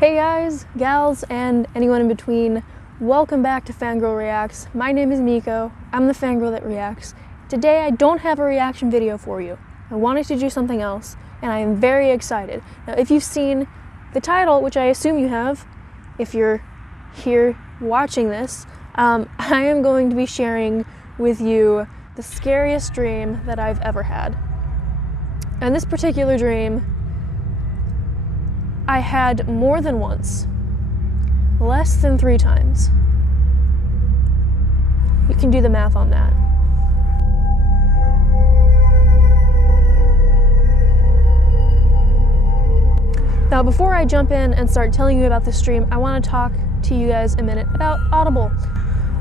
Hey guys, gals, and anyone in between, welcome back to Fangirl Reacts. My name is Nico, I'm the fangirl that reacts. Today I don't have a reaction video for you. I wanted to do something else, and I am very excited. Now if you've seen the title, which I assume you have, if you're here watching this, I am going to be sharing with you the scariest dream that I've ever had. And this particular dream I had more than once, less than 3 times. You can do the math on that. Now before I jump in and start telling you about this stream, I want to talk to you guys a minute about Audible.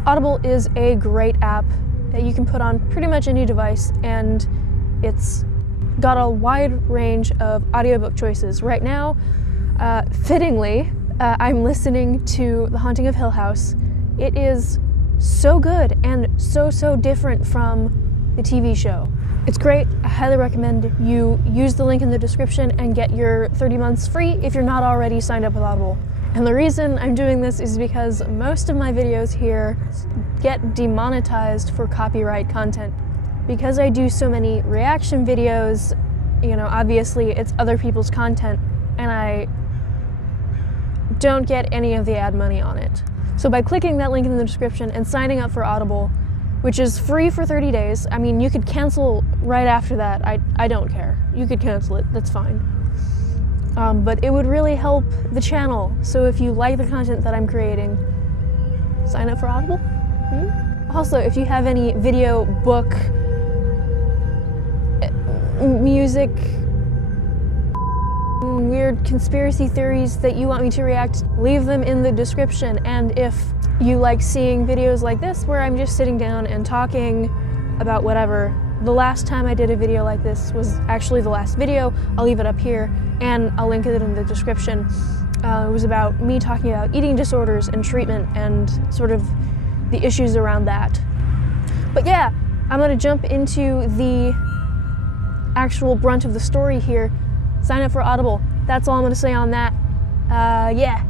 Audible is a great app that you can put on pretty much any device, and it's got a wide range of audiobook choices. Right now, fittingly, I'm listening to The Haunting of Hill House. It is so good and so different from the TV show. It's great. I highly recommend you use the link in the description and get your 30 months free if you're not already signed up with Audible. And the reason I'm doing this is because most of my videos here get demonetized for copyright content. Because I do so many reaction videos, you know, obviously it's other people's content, and I don't get any of the ad money on it. So by clicking that link in the description and signing up for Audible, which is free for 30 days, I mean, you could cancel right after that. I don't care. You could cancel it, that's fine. But it would really help the channel. So if you like the content that I'm creating, sign up for Audible. Also, if you have any video, book, music, weird conspiracy theories that you want me to react, leave them in the description. And if you like seeing videos like this where I'm just sitting down and talking about whatever, the last time I did a video like this was actually the last video. I'll leave it up here and I'll link it in the description. It was about me talking about eating disorders and treatment and sort of the issues around that. But yeah, I'm gonna jump into the actual brunt of the story here. Sign up for Audible. That's all I'm gonna say on that. Yeah.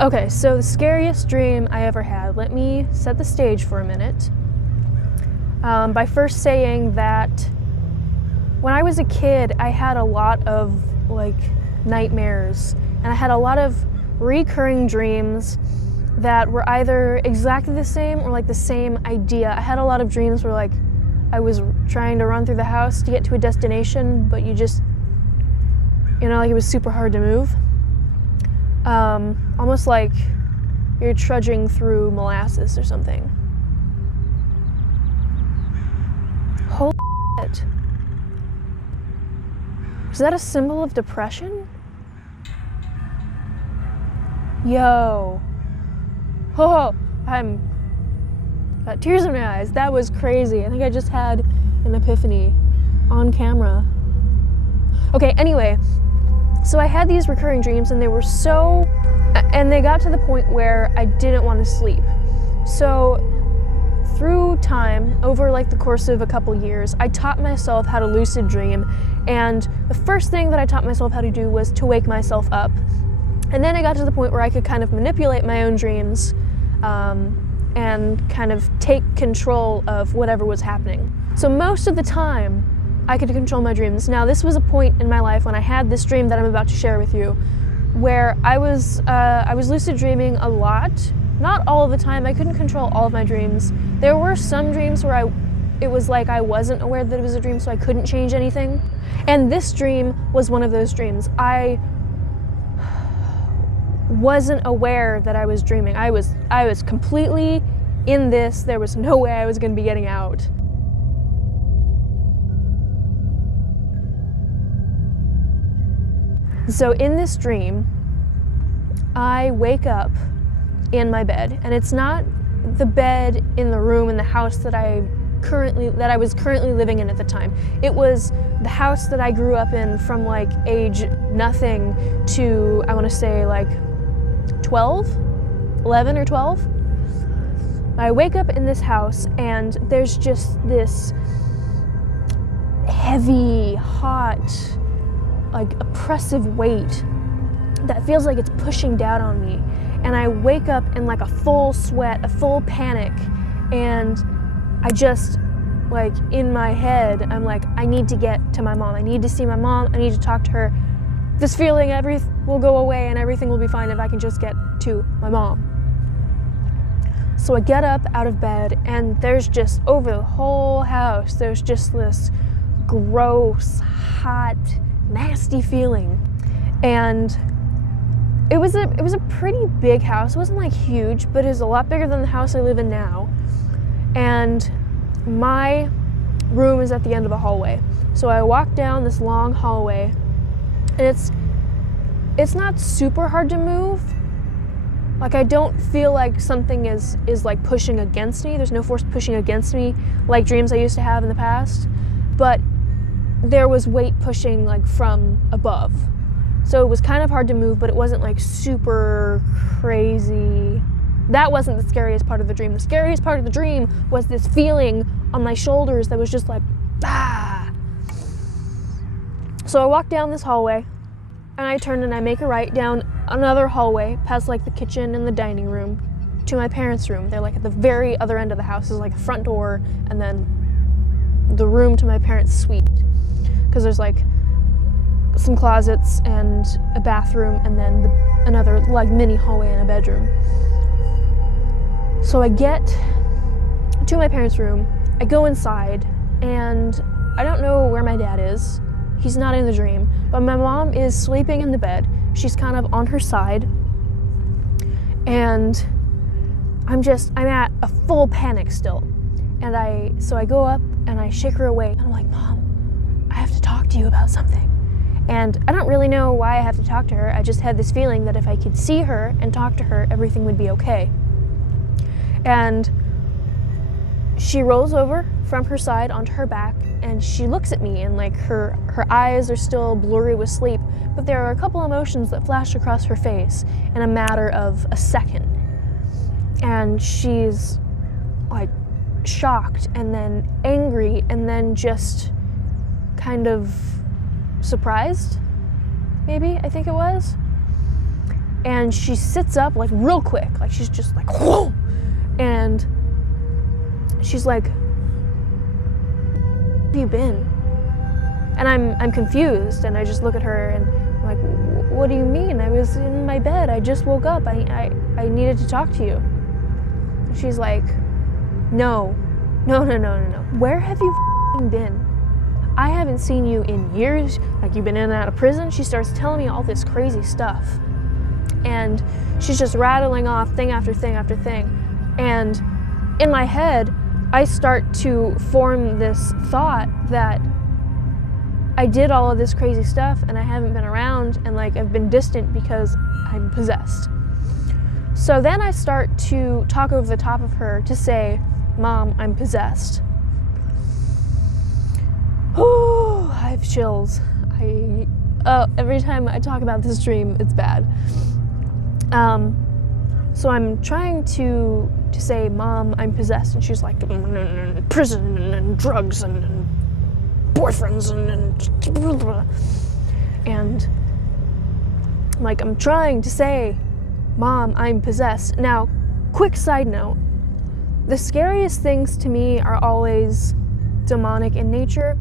Okay, so the scariest dream I ever had. Let me set the stage for a minute. By first saying that when I was a kid, I had a lot of nightmares, and I had a lot of recurring dreams that were either exactly the same or the same idea. I had a lot of dreams where I was trying to run through the house to get to a destination, but you just, it was super hard to move. Almost like you're trudging through molasses or something. Holy shit. Is that a symbol of depression? Yo. Oh, I'm got tears in my eyes. That was crazy. I think I just had an epiphany on camera. Okay, anyway, so I had these recurring dreams, and they got to the point where I didn't want to sleep. So through time, over the course of a couple years, I taught myself how to lucid dream, and the first thing that I taught myself how to do was to wake myself up. And then I got to the point where I could kind of manipulate my own dreams and kind of take control of whatever was happening. So most of the time, I could control my dreams. Now, this was a point in my life when I had this dream that I'm about to share with you, where I was lucid dreaming a lot. Not all of the time. I couldn't control all of my dreams. There were some dreams where it was like I wasn't aware that it was a dream, so I couldn't change anything. And this dream was one of those dreams. I wasn't aware that I was dreaming. I was completely in this. There was no way I was going to be getting out. So in this dream, I wake up in my bed, and it's not the bed in the room in the house that I was currently living in at the time. It was the house that I grew up in from age nothing to, I want to say 12, 11 or 12. I wake up in this house and there's just this heavy, hot, like oppressive weight that feels like it's pushing down on me. And I wake up in like a full sweat, a full panic, and I just, like, in my head, I'm like, I need to get to my mom. I need to see my mom. I need to talk to her. This feeling, everything will go away and everything will be fine if I can just get to my mom. So I get up out of bed, and there's just, over the whole house, there's just this gross, hot, nasty feeling. And it was a pretty big house. It wasn't like huge, but it was a lot bigger than the house I live in now. And my room is at the end of a hallway. So I walk down this long hallway, and it's not super hard to move. Like, I don't feel like something is like pushing against me. There's no force pushing against me like dreams I used to have in the past. But there was weight pushing like from above. So it was kind of hard to move, but it wasn't like super crazy. That wasn't the scariest part of the dream. The scariest part of the dream was this feeling on my shoulders that was just like, ah. So I walk down this hallway, and I turn and I make a right down another hallway, past like the kitchen and the dining room, to my parents' room. They're like at the very other end of the house. There's like a front door, and then the room to my parents' suite. Because there's like some closets and a bathroom, and then another like mini hallway and a bedroom. So I get to my parents' room, I go inside, and I don't know where my dad is. He's not in the dream, but my mom is sleeping in the bed. She's kind of on her side, and I'm at a full panic still. And so I go up and I shake her awake, and I'm like, Mom, I have to talk to you about something. And I don't really know why I have to talk to her. I just had this feeling that if I could see her and talk to her, everything would be okay. And she rolls over from her side onto her back, and she looks at me, and like her eyes are still blurry with sleep, but there are a couple emotions that flash across her face in a matter of a second. And she's like shocked, and then angry, and then just kind of surprised, maybe, I think it was. And she sits up like real quick, like she's just like, whoa! And she's like, where have you been? And I'm confused, and I just look at her and I'm like, what do you mean? I was in my bed, I just woke up, I needed to talk to you. And she's like, no. Where have you been? I haven't seen you in years, like you've been in and out of prison. She starts telling me all this crazy stuff. And she's just rattling off thing after thing after thing. And in my head, I start to form this thought that I did all of this crazy stuff and I haven't been around, and like I've been distant because I'm possessed. So then I start to talk over the top of her to say, Mom, I'm possessed. Oh, I have chills. Every time I talk about this dream, it's bad. So I'm trying to say, Mom, I'm possessed, and she's like, prison and drugs and boyfriends and like I'm trying to say, Mom, I'm possessed. Now, quick side note, the scariest things to me are always demonic in nature.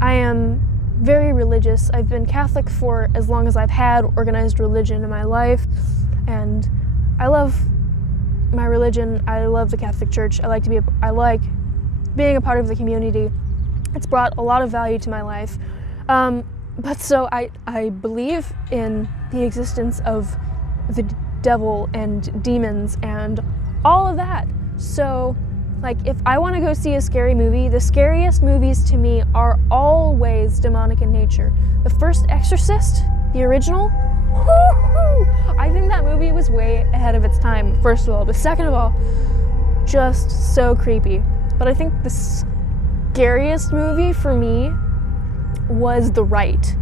I am very religious. I've been Catholic for as long as I've had organized religion in my life, and I love my religion. I love the Catholic Church. I like being a part of the community. It's brought a lot of value to my life. But so I believe in the existence of the devil and demons and all of that. So, like, if I want to go see a scary movie, the scariest movies to me are always demonic in nature. The first Exorcist, the original, I think that movie was way ahead of its time, first of all. But second of all, just so creepy. But I think the scariest movie for me was the Rite.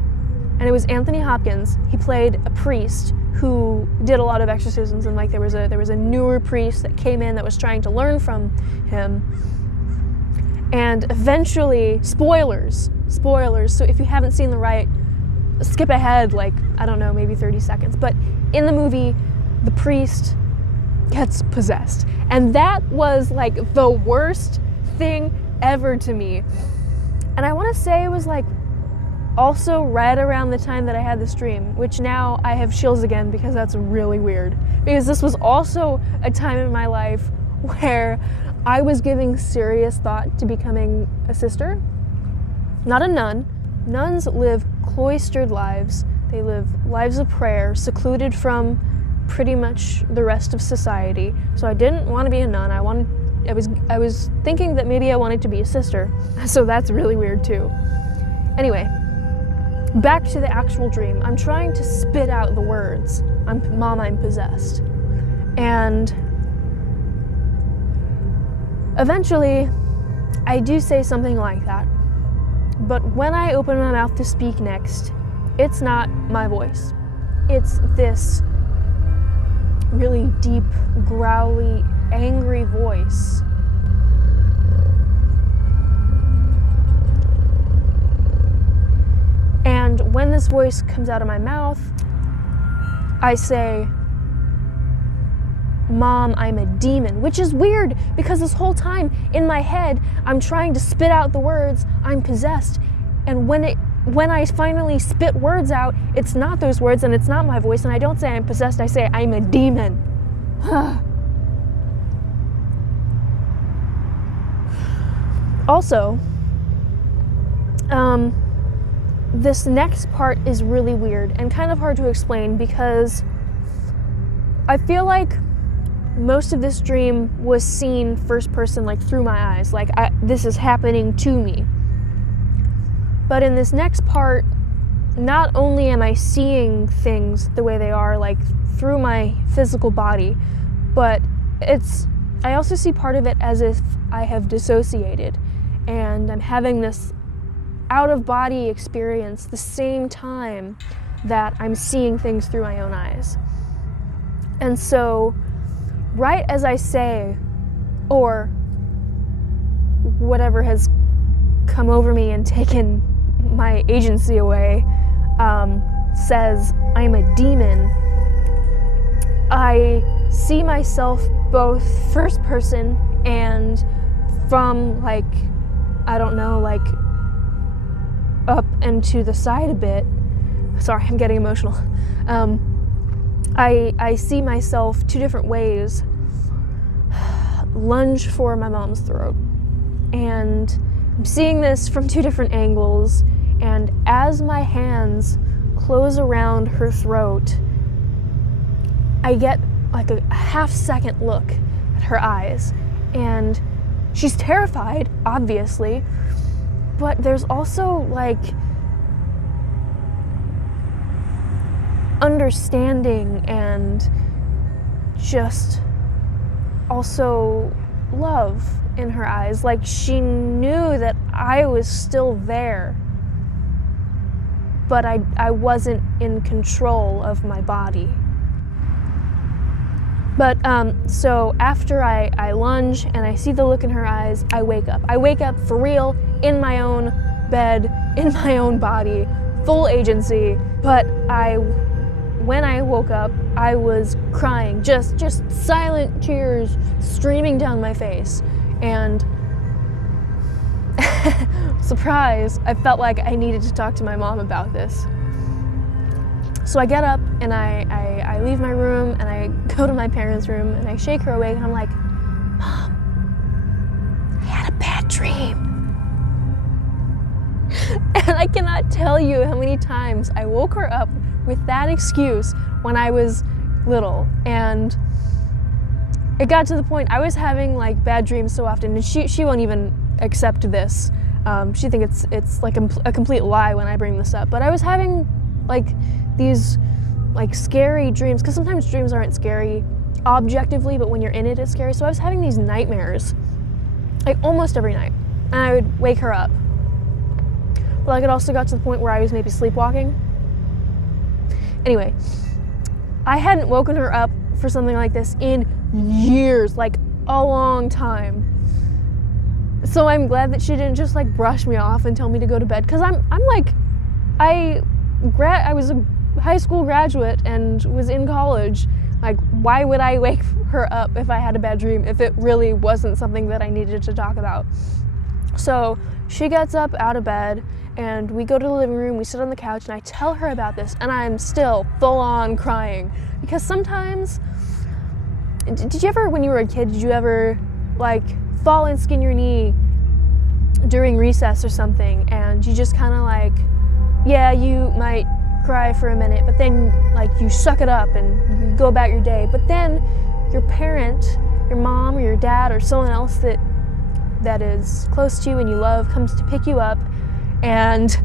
and it was Anthony Hopkins. He played a priest who did a lot of exorcisms, and like there was a newer priest that came in that was trying to learn from him. And eventually, spoilers, so if you haven't seen the Rite, skip ahead like, I don't know, maybe 30 seconds. But in the movie, the priest gets possessed. And that was like the worst thing ever to me. And I want to say it was like also right around the time that I had this dream, which now I have chills again because that's really weird. Because this was also a time in my life where I was giving serious thought to becoming a sister. Not a nun. Nuns live cloistered lives. They live lives of prayer, secluded from pretty much the rest of society. So I didn't want to be a nun. I was thinking that maybe I wanted to be a sister. So that's really weird too. Anyway, back to the actual dream. I'm trying to spit out the words, Mom, I'm possessed. And eventually, I do say something like that. But when I open my mouth to speak next, it's not my voice. It's this really deep, growly, angry voice. And when this voice comes out of my mouth, I say, Mom, I'm a demon, which is weird because this whole time in my head, I'm trying to spit out the words, I'm possessed. And when I finally spit words out, it's not those words and it's not my voice, and I don't say I'm possessed, I say I'm a demon. Also, this next part is really weird and kind of hard to explain because I feel like most of this dream was seen first person, like through my eyes, like this is happening to me. But in this next part, not only am I seeing things the way they are, like through my physical body, but I also see part of it as if I have dissociated and I'm having this out-of-body experience the same time that I'm seeing things through my own eyes. And so, right as I say, or whatever has come over me and taken my agency away, says I'm a demon, I see myself both first person and from like, I don't know, like up and to the side a bit. Sorry, I'm getting emotional. I see myself two different ways lunge for my mom's throat. And I'm seeing this from two different angles, and as my hands close around her throat, I get like a half-second look at her eyes, and she's terrified, obviously, but there's also like understanding and just also love in her eyes. Like she knew that I was still there, but I wasn't in control of my body. But so after I lunge and I see the look in her eyes, I wake up. I wake up for real, in my own bed, in my own body, full agency. But when I woke up, I was crying, just silent tears streaming down my face. And surprise, I felt like I needed to talk to my mom about this. So I get up and I leave my room and I go to my parents' room and I shake her awake and I'm like, Mom, I had a bad dream. And I cannot tell you how many times I woke her up with that excuse when I was little. And it got to the point I was having like bad dreams so often, and she won't even accept this. She thinks it's like a complete lie when I bring this up. But I was having like these like scary dreams, because sometimes dreams aren't scary objectively, but when you're in it, it's scary. So I was having these nightmares like almost every night, and I would wake her up. But like it also got to the point where I was maybe sleepwalking, Anyway, I hadn't woken her up for something like this in years, like a long time. So I'm glad that she didn't just like brush me off and tell me to go to bed, because I'm like, I was a high school graduate and was in college. Like, why would I wake her up if I had a bad dream, if it really wasn't something that I needed to talk about? So she gets up out of bed and we go to the living room, we sit on the couch, and I tell her about this, and I'm still full on crying. Because sometimes, did you ever, when you were a kid, did you ever like fall and skin your knee during recess or something, and you just kind of like, yeah, you might cry for a minute, but then like you suck it up and you go about your day. But then your parent, your mom or your dad or someone else that is close to you and you love comes to pick you up, and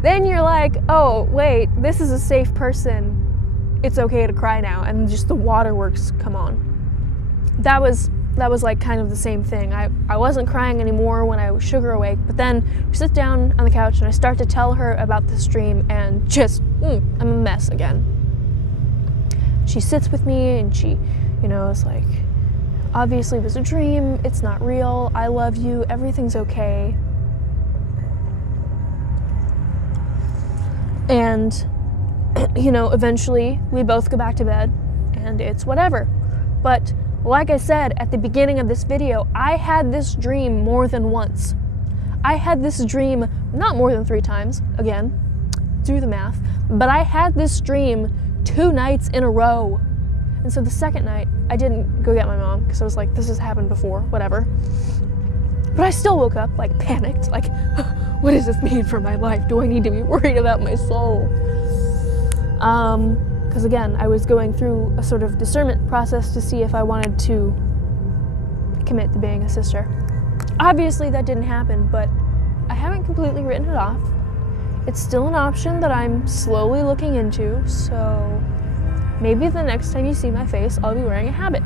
then you're like, oh wait, this is a safe person, it's okay to cry now, and just the waterworks come on. That was like kind of the same thing. I wasn't crying anymore when I was sugar awake, but then we sit down on the couch and I start to tell her about this dream, and just, I'm a mess again. She sits with me and she, is like, obviously it was a dream, it's not real, I love you, everything's okay. And, eventually we both go back to bed and it's whatever. But like I said at the beginning of this video, I had this dream more than once. I had this dream not more than 3 times, again, do the math, but I had this dream 2 nights in a row. And so the second night, I didn't go get my mom, because I was like, this has happened before, whatever. But I still woke up, like, panicked, like, what does this mean for my life? Do I need to be worried about my soul? Because again, I was going through a sort of discernment process to see if I wanted to commit to being a sister. Obviously that didn't happen, but I haven't completely written it off. It's still an option that I'm slowly looking into, so maybe the next time you see my face, I'll be wearing a habit.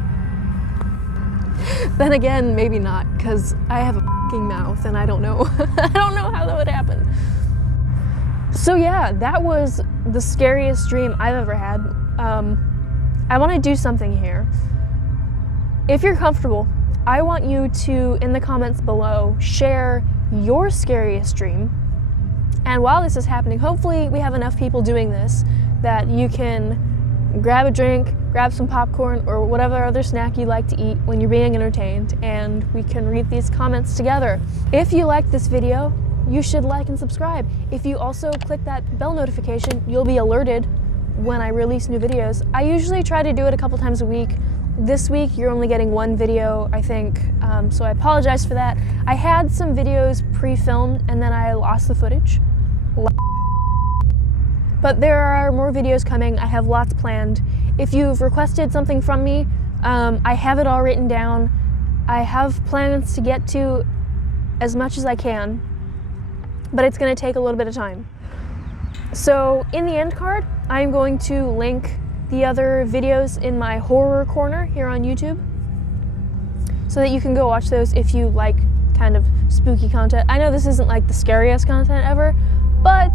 Then again, maybe not, because I have a f***ing mouth and I don't know. I don't know how that would happen. So yeah, that was the scariest dream I've ever had. I want to do something here. If you're comfortable, I want you to, in the comments below, share your scariest dream. And while this is happening, hopefully we have enough people doing this that you can grab a drink, grab some popcorn, or whatever other snack you like to eat when you're being entertained, and we can read these comments together. If you liked this video, you should like and subscribe. If you also click that bell notification, you'll be alerted when I release new videos. I usually try to do it a couple times a week. This week, you're only getting 1 video, I think, so I apologize for that. I had some videos pre-filmed, and then I lost the footage. But there are more videos coming. I have lots planned. If you've requested something from me, I have it all written down. I have plans to get to as much as I can, but it's going to take a little bit of time. So in the end card, I'm going to link the other videos in my horror corner here on YouTube, so that you can go watch those if you like kind of spooky content. I know this isn't like the scariest content ever, but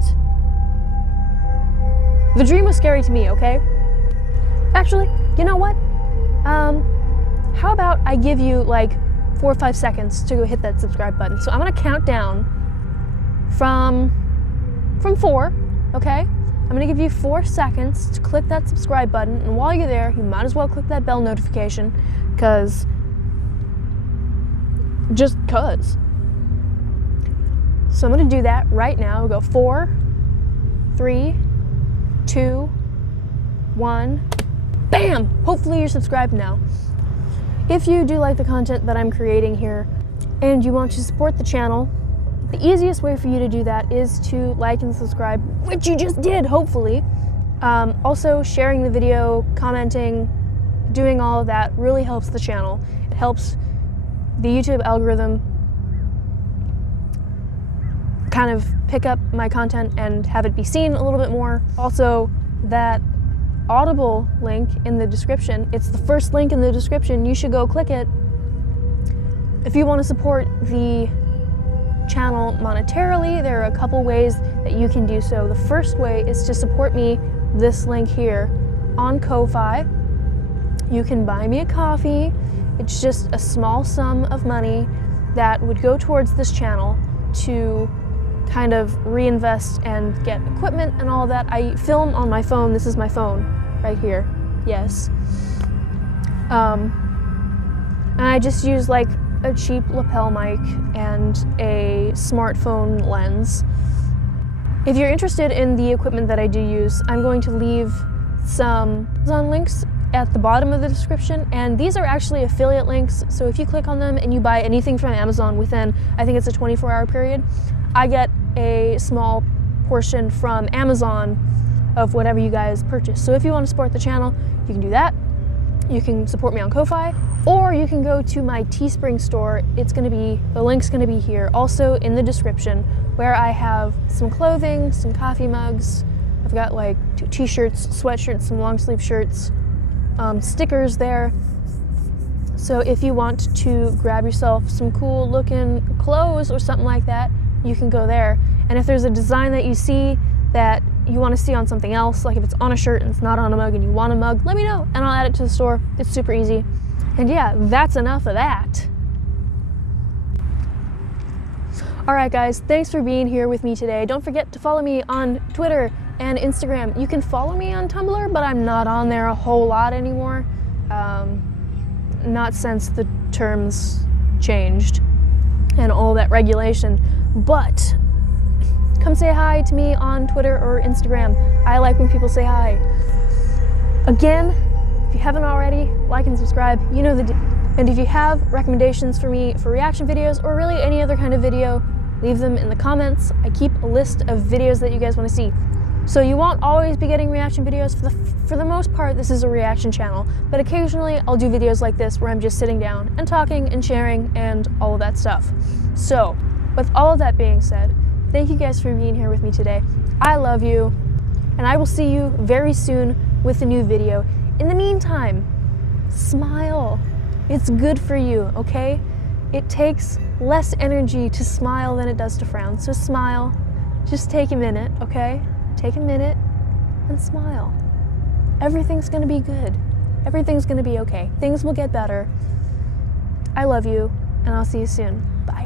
the dream was scary to me, okay? Actually, you know what? How about I give you like 4 or 5 seconds to go hit that subscribe button. So I'm gonna count down from 4, okay? I'm gonna give you 4 seconds to click that subscribe button, and while you're there, you might as well click that bell notification, just cause. So I'm gonna do that right now. We'll go 4, 3, 2, 1, bam! Hopefully you're subscribed now. If you do like the content that I'm creating here and you want to support the channel, the easiest way for you to do that is to like and subscribe, which you just did, hopefully. Also, sharing the video, commenting, doing all of that really helps the channel. It helps the YouTube algorithm kind of pick up my content and have it be seen a little bit more. Also, that Audible link in the description, it's the first link in the description, you should go click it if you want to support the channel monetarily. There are a couple ways that you can do so. The first way is to support me this link here on Ko-Fi. You can buy me a coffee. It's just a small sum of money that would go towards this channel to kind of reinvest and get equipment and all that. I film on my phone. This is my phone right here. Yes. And I just use like a cheap lapel mic and a smartphone lens. If you're interested in the equipment that I do use, I'm going to leave some Amazon links at the bottom of the description, and these are actually affiliate links, so if you click on them and you buy anything from Amazon within, I think it's a 24-hour period, I get a small portion from Amazon of whatever you guys purchase. So if you want to support the channel, you can do that. You can support me on Ko-Fi, or you can go to my Teespring store. The link's gonna be here, also in the description, where I have some clothing, some coffee mugs. I've got like 2 t-shirts, sweatshirts, some long sleeve shirts, stickers there. So if you want to grab yourself some cool looking clothes or something like that, you can go there. And if there's a design that you see that you want to see on something else, like if it's on a shirt and it's not on a mug and you want a mug, let me know and I'll add it to the store. It's super easy. And yeah, that's enough of that. Alright guys, thanks for being here with me today. Don't forget to follow me on Twitter and Instagram. You can follow me on Tumblr, but I'm not on there a whole lot anymore. Not since the terms changed and all that regulation. But come say hi to me on Twitter or Instagram. I like when people say hi. Again, if you haven't already, like and subscribe, you know the deal. And if you have recommendations for me for reaction videos or really any other kind of video, leave them in the comments. I keep a list of videos that you guys want to see. So you won't always be getting reaction videos. For the most part, this is a reaction channel, but occasionally I'll do videos like this where I'm just sitting down and talking and sharing and all of that stuff. So, with all of that being said, thank you guys for being here with me today. I love you, and I will see you very soon with a new video. In the meantime, smile. It's good for you, okay? It takes less energy to smile than it does to frown, so smile. Just take a minute, okay? Take a minute and smile. Everything's gonna be good. Everything's gonna be okay. Things will get better. I love you, and I'll see you soon. Bye.